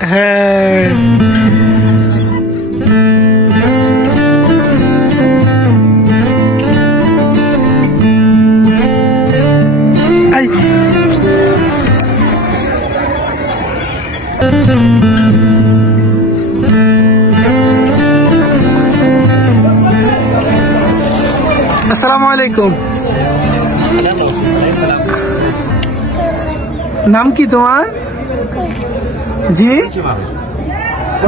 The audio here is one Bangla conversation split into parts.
হ্যাঁ আসসালামু আলাইকুম। নাম কি তোমার? জি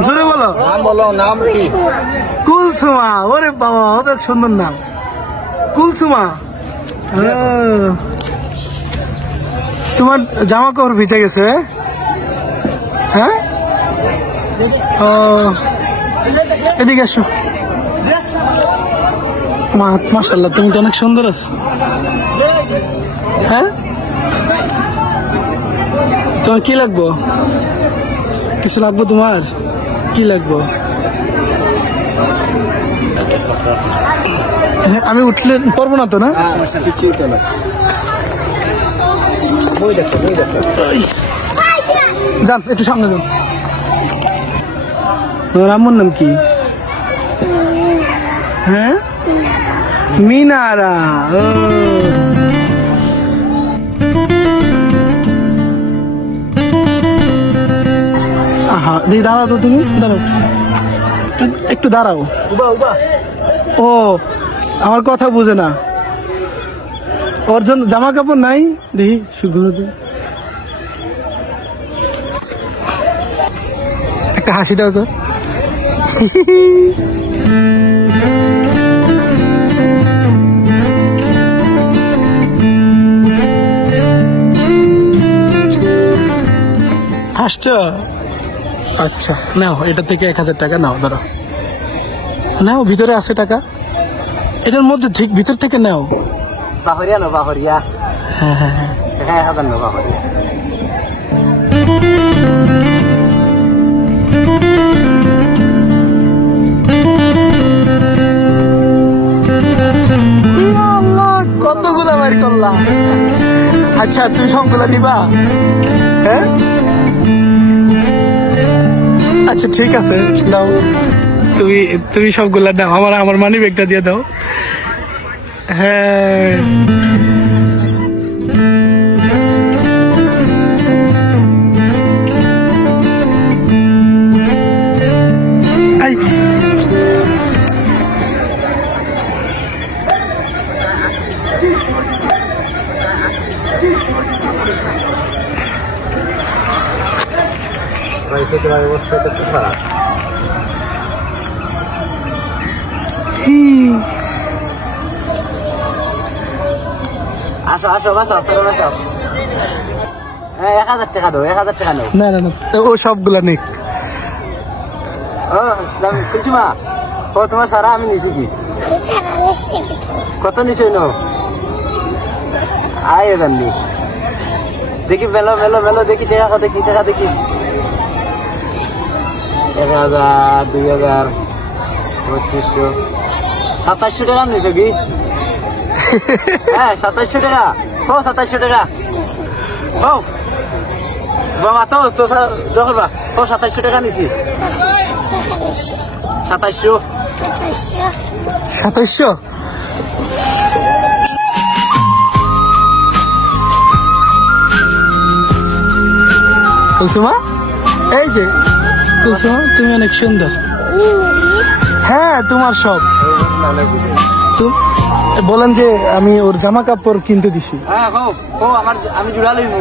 জোরে বলো। নাম বলো, নাম কি? কুলসুমা। ওরে বাবা, অনেক সুন্দর নাম কুলসুমা। তোমার জামা কাপড় ভিজে গেছে? হ্যাঁ, ও এদিকে আসো। মাশাআল্লাহ, তুমি তো অনেক সুন্দর আছো। হ্যাঁ, তোমার কি লাগবো? কিছু লাগবো? তোমার কি লাগবো? হ্যাঁ, আমি উঠলে পারবো না তো? না যান, একটু সামনে যান। তোমার আম্মুর নাম কি? হ্যাঁ, মিনারা। আহা, দিদি দাঁড়াও তো, তুমি দাঁড়াও, একটু দাঁড়াও। ও আমার কথা বুঝে না। ওর জন্য জামা কাপড় নাই? দেখি সুগর, একটা হাসি দাও তো। হাসছো? আচ্ছা নাও, এটা থেকে 1000 টাকা নাও, ধরো নাও, ভিতরে আছে টাকা, এটার মধ্যে ঠিক ভিতর থেকে নাও। বাহরিয়া নো, বাহরিয়া। হ্যাঁ হ্যাঁ হ্যাঁ, 1000 নো, বাহরিয়া। কতগুলা বাইর করলাম। আচ্ছা, তুমি সবগুলা নিবা? হ্যাঁ, আচ্ছা ঠিক আছে, দাও। তুমি সবগুলা দাও, আমার মানি ব্যাগটা দিয়ে দাও। হ্যাঁ, তোমার অবস্থা তো খুব খারাপ। আসো আসো, বাসো, তোরা বাসো। 1000 টাকা দাও, 1000 টাকা নাও। না না না, ও সবগুলা নিক। ও কুলসুমা, ও তোমার সারা আমি নিছি কি? কত নিছি নো? আয় জানি দেখি, বেলো বেলো বেলো দেখি, টাকা দেখি, টাকা দেখি। 1000, 2000, 2500, 2700 টাকা নিছো কি? হ্যাঁ 2700 টাকা। ও 2700 টাকা। ও বাবা, তো যখন বা ও 2700 টাকা নিছি। 2700। 2700? কুলসুমা, এই যে কুলসুমা, তুমি অনেক সুন্দর। হ্যাঁ, তোমার সব বলেন যে আমি ওর জামা কাপড় কিনতে দিছি। হ্যাঁ, আমি জুড়া লইব।